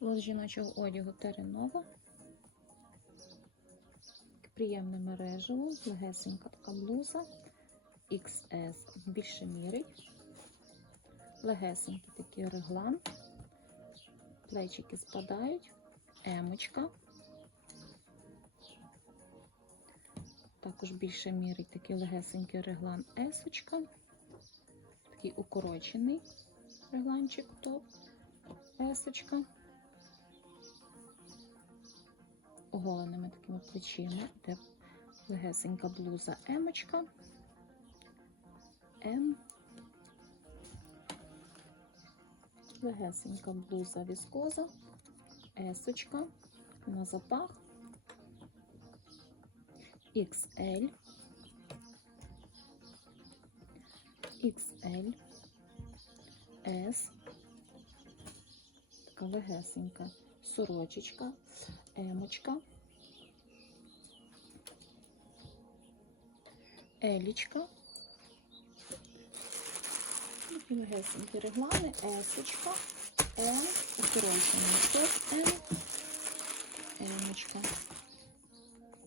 Лот жіночого одягу теренова. Приємне мережево, легесенька така блуза. XS більше мірить. Легесенький такий реглан. Плечики спадають. Емочка. Також більше мірить такий легесенький реглан есочка. Такий укорочений регланчик топ. Есочка. Оголеними такими плечима. Де легесенька блуза емочка. М. Легесенька блуза віскоза. Есочка. На запах. XL. XL. S. Така легесенька сорочечка, емочка, елічка. Легесенькі реглани, есочка, М, укорочений топ М, емочка.